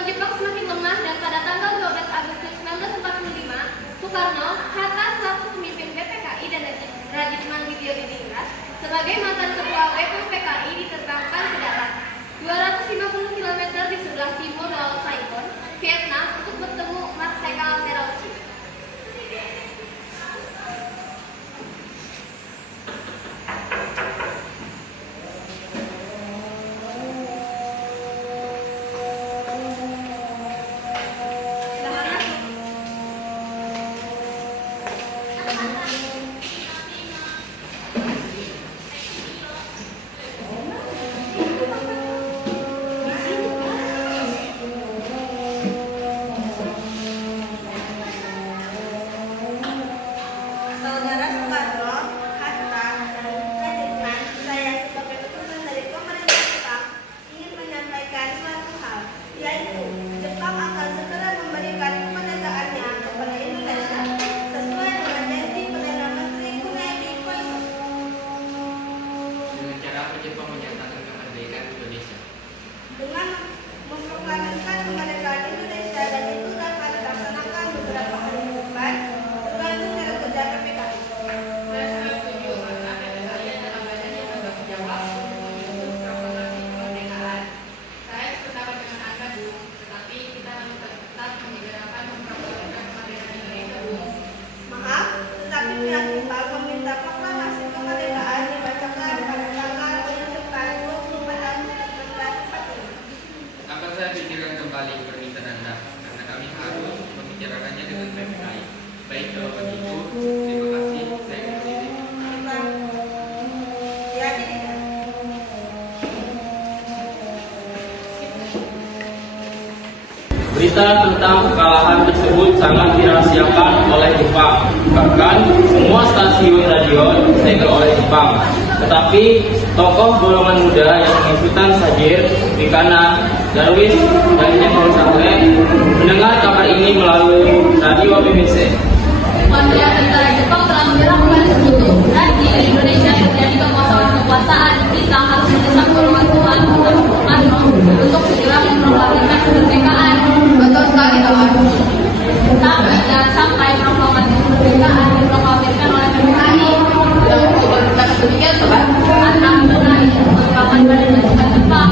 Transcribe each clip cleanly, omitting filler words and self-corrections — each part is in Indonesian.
pasukan Jepang semakin lemah dan pada tanggal 12 Agustus 1945, Soekarno, Hatta selaku pemimpin PPKI dan Raditman Widyodiningrat sebagai mantan ketua WP PKI diterbangkan ke darat 250 km di sebelah timur Laut Saigon, Vietnam untuk bertemu Marsekal Terauchi. Saudara Soekarno, Hatta, dan Raditman, saya sebagai utusan dari pemerintah Jepang ingin menyampaikan suatu hal, yaitu Jepang akan segera memberikan kemerdekaannya kepada Indonesia sesuai dengan janji Perdana Menteri Kunemi Koizumi. Dengan cara apa Jepang menyatakan kemerdekaan Indonesia? Dengan memproklamasikan kemerdekaan Indonesia, dan itu dapat dilaksanakan beberapa hari ke depan tergantung cara kerja PPKI. Saya sangat setuju karena PPKI adalah badan yang bertanggung jawab untuk menyusun proklamasi kemerdekaan. Saya sependapat dengan Anda, Bu, tetapi kita harus tetap menyegerakan memproklamasikan kemerdekaan Indonesia, Bu. Maaf, tetapi pihak Jepang meminta proklamasi kemerdekaan dibacakan pada tanggal menentukan 24 Agustus 1945. Akan saya pikirkan kembali permintaan Anda, karena kami harus membicarakannya dengan PPKI. Baik, kalau begitu, terima kasih. Saya undur diri. Jadi tidak. Berita tentang kekalahan tersebut sangat dirahasiakan oleh Jepang. Bahkan semua stasiun radio disegel oleh Jepang. Tetapi tokoh golongan muda yang mengikutan Sajir, Rikana, Darwis, dan Jepang Saleh mendengar kabar ini melalui radio BBC. Kementerian Tentara Jepang telah menyerang pada sekutu dan di Indonesia terjadi kekuasaan. Kita harus mendesak golongan tua untuk Soekarno untuk segera memproklamasikan kemerdekaan. Betul sekali, kawan. Tapi jangan sampai proklamasi kemerdekaan diproklamasikan oleh PPKI. Dalam komunitas demikian, sobat, akan mengenai perkembangan badan bentukan Jepang.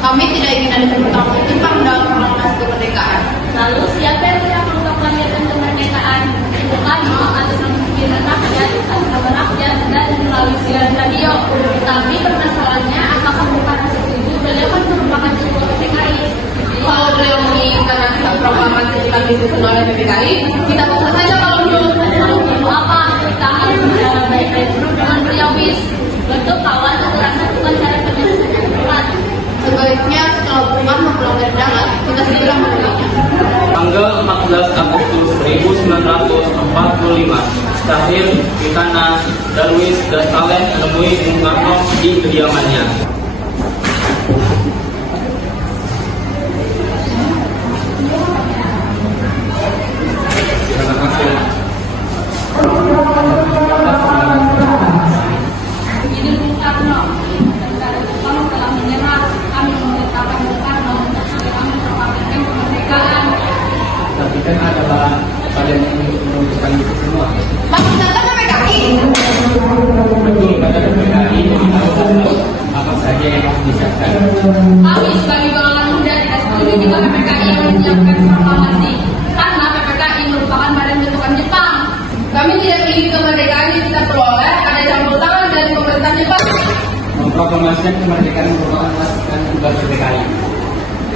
Kami tidak ingin ada perkembangan Jepang dalam proklamasi kemerdekaan. Lalu siapa yang tidak memproklamasikan kemerdekaan? Soekarno atau pimpinan rakyat, atau rakyat, dan melalui siaran radio. Tapi permasalahannya, apakah bukan setuju beliau kan merupakan ketua PPKI? Kalau beliau menginginkan naskah proklamasi jika disusun oleh PPKI, kita bisa saja kalau belum. Lalu apa? Kita harus berjalan baik-baik dulu dengan beliau, bis. Bentuk kawan kekerasan bukan cara kerja yang tepat. Sebaiknya setelah hubungan pulang dari darat, kita segera menemuinya. Tanggal 14 Agustus 1945, Sajir, Rikana, Darwis, dan Saleh menemui Bung Karno di kediamannya. Ini Bung Karno, negara Jepang telah menyerang. Kami memerintahkan Bung Karno untuk segera memproklamasikan kemerdekaan. Tapi kan adalah badan yang memutuskan itu semua. Maksudnya PPKI? Betul, badan PPKI tahu apa saja yang harus disiapkan. Kami sebagai golongan muda tidak setuju jika PPKI yang menyiapkan proklamasi, karena PPKI merupakan badan bentukan Jepang. Kami tidak ingin kemerdekaan yang kita peroleh ada campur tangan dari pemerintah Jepang. Memproklamasikan kemerdekaan merupakan masukan tugas PPKI.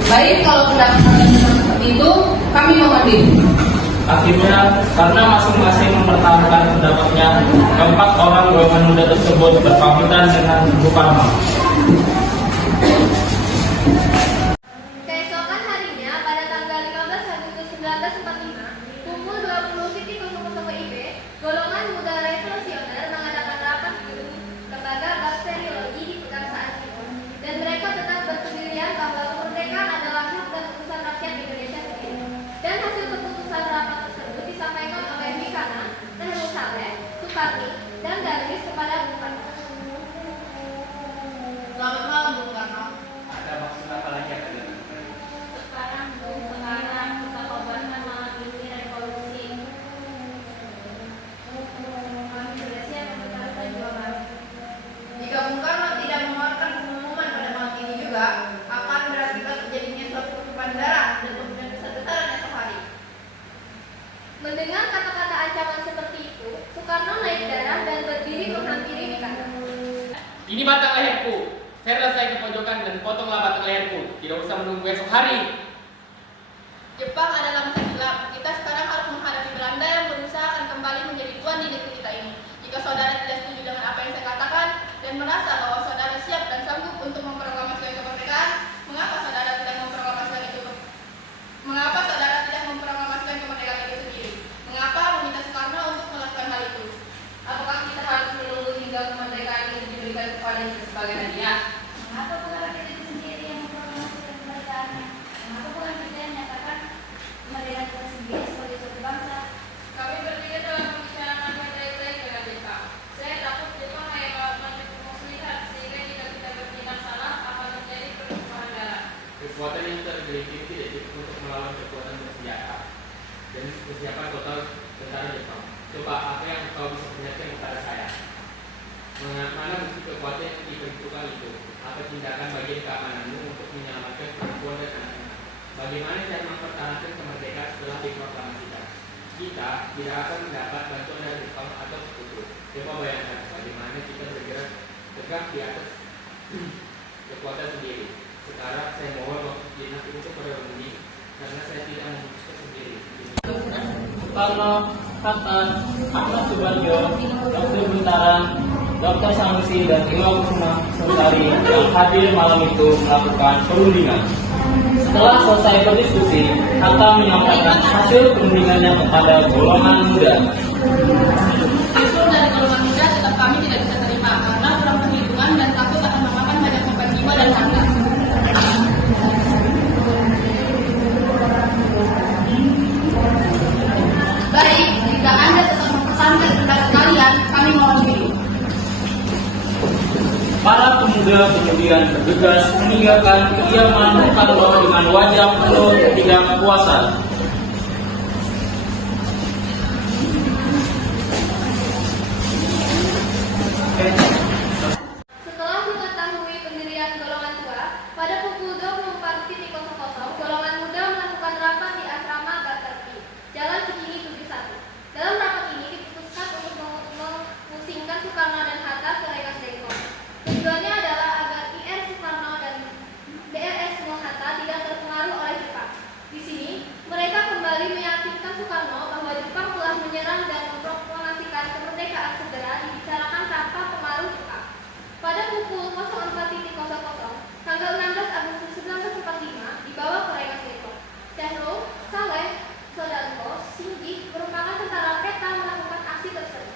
Baik, kalau pendapat seperti itu, kami mengerti. Akhirnya, karena masing-masing mempertahankan pendapatnya, keempat orang golongan muda tersebut berpamitan dengan Bung Karno. Keesokan harinya, pada tanggal 15 Agustus 1945, pukul 20.00 WIB, golongan muda revolusioner mengadakan rapat di Lembaga Bakteriologi di Pegangsaan Timur, dan mereka tetap berpendirian bahwa kemerdekaan adalah hak dan urusan rakyat Indonesia sendiri. Dan hasil keputusan rapat tersebut disampaikan oleh Rikana, Nehru Saleh, Sukarni, dan Darwis kepada Bung Karno. Selamat malam, Bung Karno. Ada maksud apa lagi yang kalian? Ini batang leherku. Serlah saya ke pojokan dan potonglah batang leherku. Tidak usah menunggu esok hari. Jepang adalah masa silam. Kita sekarang harus menghadapi Belanda yang berusaha akan kembali menjadi tuan di negeri kita ini. Jika saudara tidak setuju dengan apa yang saya katakan dan merasa bahwa saudara siap dan sanggup untuk memproklamasikan kemerdekaan, mengapa saudara tidak memproklamasikan itu? Mengapa saudara tidak memproklamasikan kemerdekaan itu sendiri? Mengapa meminta Soekarno untuk melakukan hal itu? Apakah kita harus menunggu hingga kemerdekaan itu diberikan kepada kita sebagai hadiah? Mengapa bukan rakyat itu sendiri yang memproklamasikan kemerdekaannya? Mengapa bukan kita yang menyatakan kemerdekaan kita sendiri sebagai suatu bangsa? Kami berpikir dalam membicarakan baik-baik dengan Jepang. Saya takut Jepang hanya melakukan muslihat sehingga jika kita bertindak salah akan terjadi pertumpahan darah. Kekuatan yang tergelincir tidak cukup untuk melawan kekuatan bersenjata dan kesiapan total tentara Jepang. Coba apa yang kau bisa perlihatkan kepada saya? Mana bukti kekuatan yang diperhitungkan itu? Apa tindakan bagian keamananmu untuk menyelamatkan perempuan dan anak-anak? Bagaimana cara mempertahankan kemerdekaan setelah diproklamasikan? Kita tidak akan mendapat bantuan dari Jepang atau sekutu. Coba bayangkan bagaimana kita bergerak tegak di atas kekuatan sendiri. Sekarang saya mohon waktu sejenak untuk merenungi karena saya tidak memutuskan sendiri. Soekarno, Hatta, Ahmad Subarjo, Dr. Bintara, Dr. Sanusi, dan Imam Kusuma Sentari yang hadir malam itu melakukan perundingan. Setelah selesai berdiskusi, Hatta menyampaikan hasil perundingannya kepada golongan muda. Hasil dari golongan muda tetap kami tidak bisa terima karena kurang perhitungan dan takut akan memakan banyak korban jiwa dan harta. Baik, jika Anda tetap mempertahankan pendapat kalian, kami mohon diri. Para pemuda kemudian bergegas meninggalkan kediaman Soekarno dengan wajah penuh ketidakpuasan. Setelah mengetahui pendirian golongan tua, pada pukul 24.00, golongan muda melakukan rapat di asrama Batarti, Jalan Cikini 71. Dalam rapat ini diputuskan untuk memusingkan Soekarno dan Hatta ke Rengas Dengklok. Tujuannya adalah agar IR Soekarno dan DRS Hatta tidak terpengaruh oleh Jepang. Di sini, mereka kembali meyakinkan Soekarno bahwa Jepang telah menyerang dan memproklamasikan kemerdekaan segera dibicarakan tanpa pengaruh Jepang. Pada pukul 04.00, tanggal 16 Agustus 1945, dibawa ke Rengas Dengklok. Syahrul, Saleh, Soedarto, Singgih merupakan tentara peta melakukan aksi tersebut.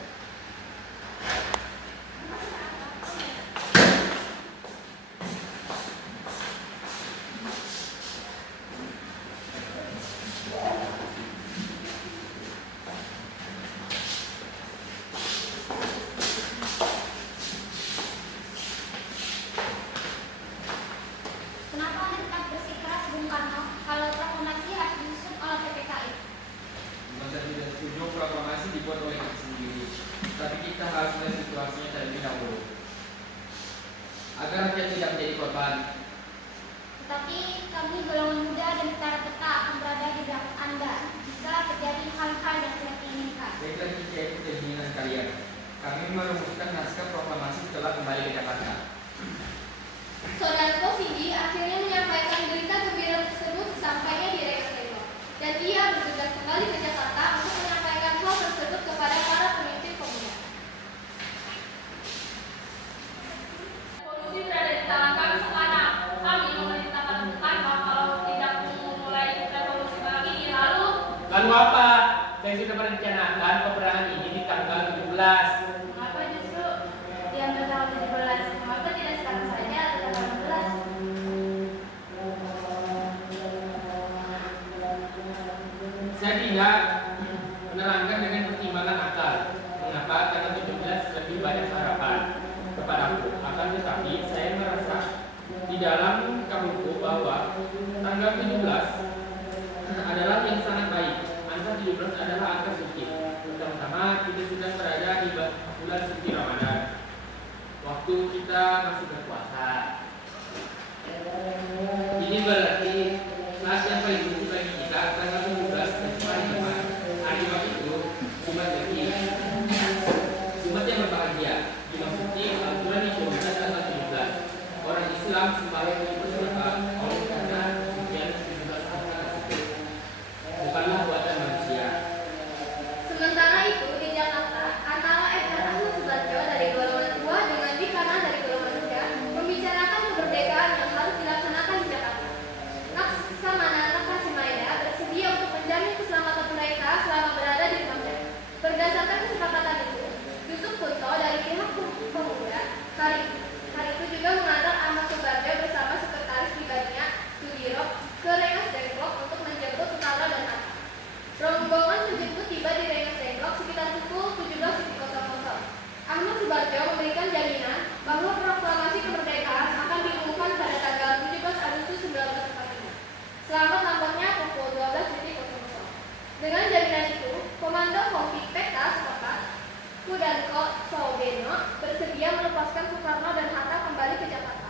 Kenapa Anda tetap bersikeras, Bung Karno, kalau proklamasi harus disusun oleh PPKI? Masa tidak setuju proklamasi dibuat oleh kita sendiri, tapi kita harus melihat situasinya terlebih dahulu agar rakyat tidak menjadi korban. Tetapi kami golongan muda dan tentara peta akan berada di belakang Anda jika terjadi hal-hal yang tidak diinginkan. Baiklah, jika itu keinginan kalian, kami merumuskan naskah proklamasi setelah kembali ke Jakarta. Saudara Singgih akhirnya menyampaikan berita gembira tersebut sampainya di Rengas Dengklok, dan ia bergegas kembali ke Jakarta untuk menyampaikan hal tersebut kepada para pemimpin pemuda. Revolusi berada di tangan kami sekarang. Kami memerintahkan Soekarno kalau tidak memulai revolusi malam ini, Lalu apa? Saya sudah merencanakan peperangan ini di tanggal 17. Mengapa justru diambil tanggal 17? Mengapa tidak sekarang saja atau tanggal 16? Saya tidak menerangkan dengan pertimbangan akal mengapa tanggal 17 lebih banyak harapan kepadaku. Akan tetapi saya merasa di dalam kabulku bahwa tanggal 17 adalah yang sangat baik. Angka 17 adalah angka suci. Pertama-tama kita sedang berada di bulan suci Ramadan. Waktu kita masih berpuasa. Ini berarti saat yang paling suci bagi kita tanggal 17 dan hari Jumat. Hari Jumat itu Jumat Legi. Jumat yang berbahagia. bahagia. Dimasuki Al-Quran yang tanggal 17. Orang Islam sembahyang di Musdalifah oleh karena hujan 17 harta tersebut bukanlah buatan manusia. Sementara itu di Jakarta, antara Edgar Ahmad Subarjo dari golongan tua dengan Dikana dari golongan muda membicarakan kemerdekaan yang harus dilaksanakan di Jakarta. Laksamana Lakasimaida bersedia untuk menjamin keselamatan mereka selama berada di rumahnya. Berdasarkan kesepakatan itu, Yusuf Kunto dari pihak pemuda hari itu juga mengantar Ahmad Subarjo bersama sekretaris pribadinya Sudiro ke Rengas Dengklok untuk menjemput Soekarno dan Hatta. Rombongan menjemput tiba di Rengas Dengklok sekitar pukul 17.00. Ahmad Subarjo memberikan jaminan bahwa proklamasi kemerdekaan akan diumumkan pada tanggal 17 Agustus 1945. Selamat nampaknya pukul 12.00. Dengan jaminan itu, Komando Kompi Peta setempat, Kudanko Sogeno bersedia melepaskan Soekarno dan Hatta kembali ke Jakarta.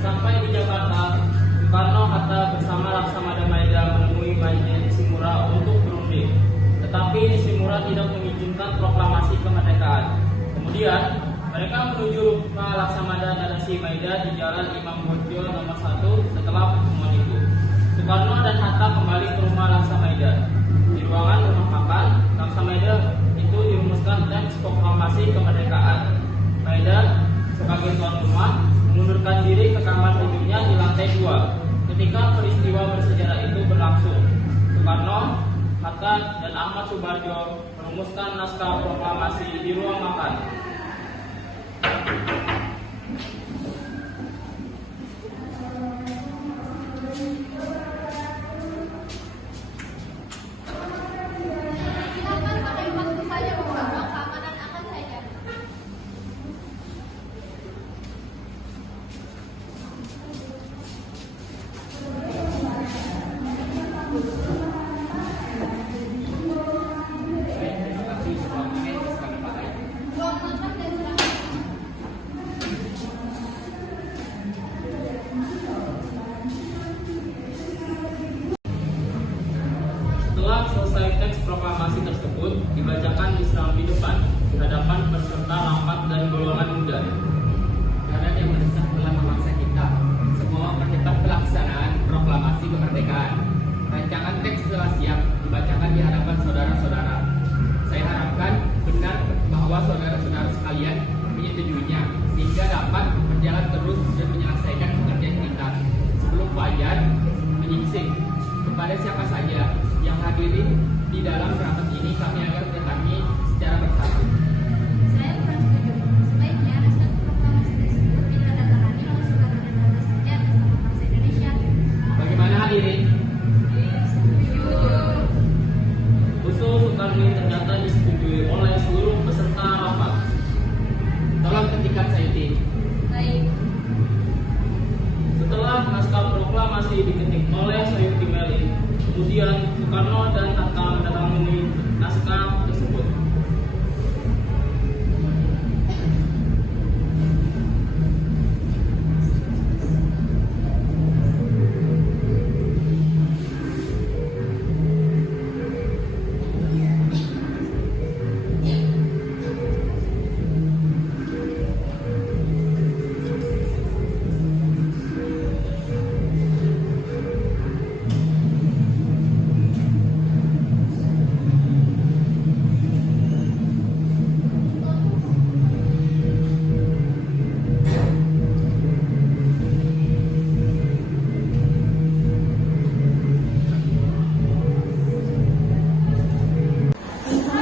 Sampai di Jakarta, Soekarno, Hatta bersama Laksamana Maeda menemui Majen Nishimura untuk berunding. Tetapi Nishimura tidak mengizinkan proklamasi kemerdekaan. Kemudian, mereka menuju rumah Laksamana Tadashi Maeda di Jalan Imam Bonjol nomor 1 setelah pertemuan itu. Soekarno dan Hatta kembali ke rumah Laksamana. Di ruangan rumah makan, Laksamana itu dirumuskan teks proklamasi kemerdekaan. Maeda sebagai tuan rumah mengundurkan diri ke kamar tidurnya di lantai 2 ketika peristiwa bersejarah itu berlangsung. Soekarno, Hatta, dan Ahmad Subarjo merumuskan naskah proklamasi di ruang makan. Silakan pada waktu saja membawa keamanan akan saya jaga. Terima kasih sebelumnya kami pakai. Ruang makan dan silakan. Setelah selesai teks proklamasi tersebut dibacakan di serambi depan di hadapan peserta rapat dan golongan muda. Karena yang mendesak telah memaksa kita semua mempercepat pelaksanaan proklamasi kemerdekaan. Rancangan teks telah siap dibacakan di hadapan saudara-saudara. Saya harapkan benar bahwa saudara-saudara sekalian menyetujuinya sehingga dapat berjalan terus dan menyelesaikan pekerjaan kita sebelum fajar menyingsing. Kepada siapa saja yang hadirin di dalam rapat ini kami akan mendatangi secara bersatu. Saya kurang setuju. Sebaiknya naskah proklamasi tersebut ditandatangani oleh Soekarno dan Hatta saja atas nama bangsa Indonesia. Bagaimana hadirin? Usul Soekarno ternyata disetujui oleh seluruh peserta rapat. Tolong ketikkan Sayuti. Baik. Setelah naskah proklamasi diketik oleh Sayuti Meli, kemudian Soekarno dan Hatta menandatangani naskah tersebut.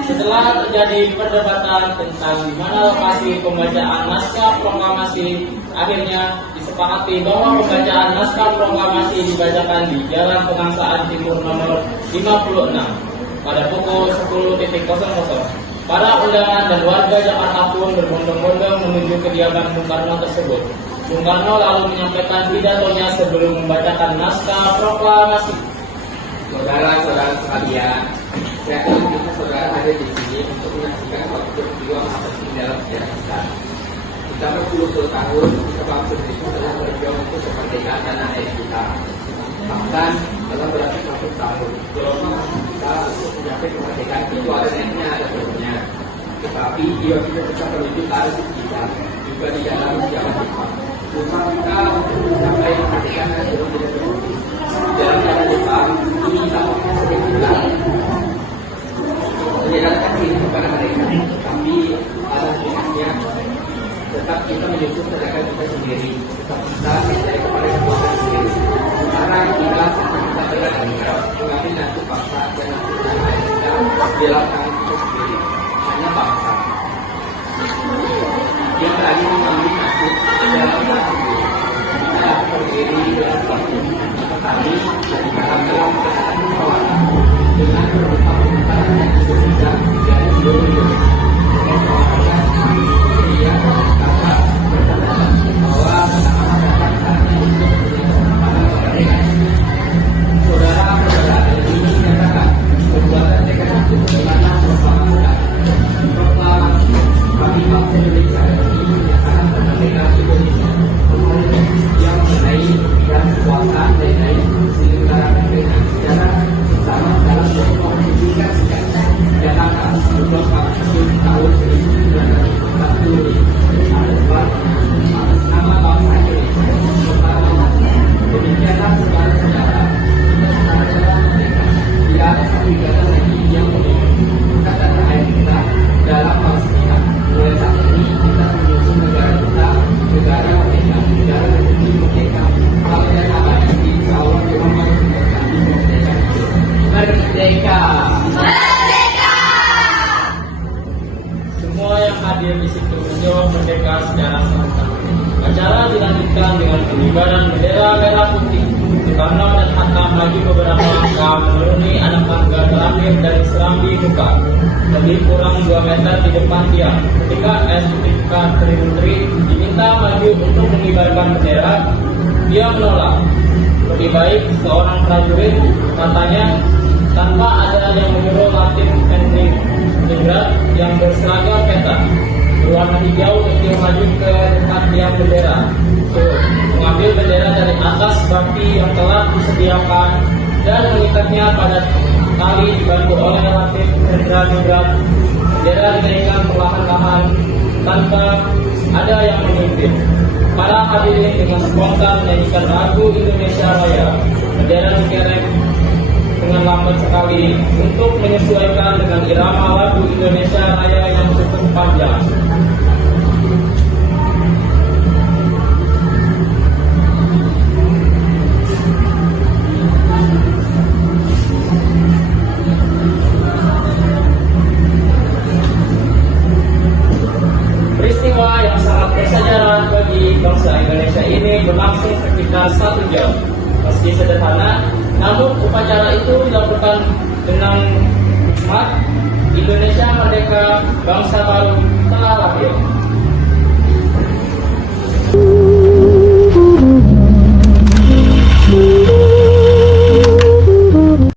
Setelah terjadi perdebatan tentang di mana lokasi pembacaan naskah proklamasi, akhirnya disepakati bahwa pembacaan naskah proklamasi dibacakan di Jalan Pegangsaan Timur nomor 56 pada pukul 10.00. Para undangan dan warga Jakarta pun berbondong-bondong menuju kediaman Bung Karno tersebut. Bung Karno lalu menyampaikan pidatonya sebelum membacakan naskah proklamasi. Saudara-saudara sekalian, saya akan meminta saudara hadir di sini untuk menyaksikan suatu peristiwa yang penting dalam sejarah kita. Kita berpuluh-puluh tahun kita bangsa Indonesia telah berjuang untuk kemerdekaan tanah air kita. Bahkan dalam beratus-ratus tahun, gelombang kita untuk mencapai kemerdekaan itu ada naiknya ada turunnya. Tetapi jiwa kita tetap menuju ke arah kita juga di dalam jalan Jepang. Usaha kita untuk mencapai kemerdekaan nasional tidak berhenti. Dalam jalan Jepang ini tampaknya sedikit berat menjalankan diri kepada mereka, tapi alhamdulillahnya tetap kita menyusun tindakan kita sendiri, tetap kita percaya kepada kekuatan sendiri. Sekarang kita berada mengambil nasib bangsa dan nasib tanah air kita di dalam tangan kita sendiri. Hanya bangsa yang berani mengambil nasib dalam tangan sendiri. Kita berdiri dalam waktu, tetapi dari dalam keadaan kawasan dengan berupa pemutaran yang berbeda dari seluruh dunia. Dia berkata bahwa anak-anak datang saatnya untuk kepada mereka. Saudara-saudara, ini menyatakan perbuatan mereka itu bagaimana proklamasi. Proklamasi kami bangsa Indonesia ini menyatakan kemerdekaan Indonesia yang mengenai dan kekuasaan mengenai diselenggarakan dengan secara bersama dalam sebuah komunikasi Jakarta 24 tahun 1941 atas nama bangsa Indonesia. Demikianlah segala sejarah tidak ada satu negara lagi yang memiliki tanah air kita dalam bangsa kita. Mulai saat ini kita menyusun negara kita, negara merdeka, negara republik merdeka, kalau yang abadi insya Allah Tuhan merdeka. Semua yang hadir di situ menjawab merdeka secara serentak. Acara dilanjutkan dengan pengibaran bendera merah putih. Soekarno dan Hatta lagi beberapa langkah menuruni anak tangga terakhir dari serambi muka, lebih kurang 2 meter di depan tiang. Ketika SPK Menteri diminta maju untuk mengibarkan bendera, dia menolak. Lebih baik seorang prajurit, katanya, tanpa ada yang menyuruh Latin Leningrad yang berseragam peta berwarna hijau untuk maju ke dekat tiang bendera, mengambil bendera dari atas baki yang telah disediakan dan mengikatnya pada tali dibantu oleh Latin Leningrad. Bendera dinaikkan perlahan-lahan tanpa ada yang memimpin. Para hadirin dengan spontan menyanyikan lagu Indonesia Raya. Bendera dikerek dengan lambat sekali untuk menyesuaikan dengan irama lagu Indonesia Raya yang cukup panjang. Peristiwa yang sangat bersejarah bagi bangsa Indonesia ini berlangsung sekitar 1 jam. Meski sederhana, namun upacara itu dilakukan dengan hikmat. Indonesia merdeka, bangsa baru telah lahir.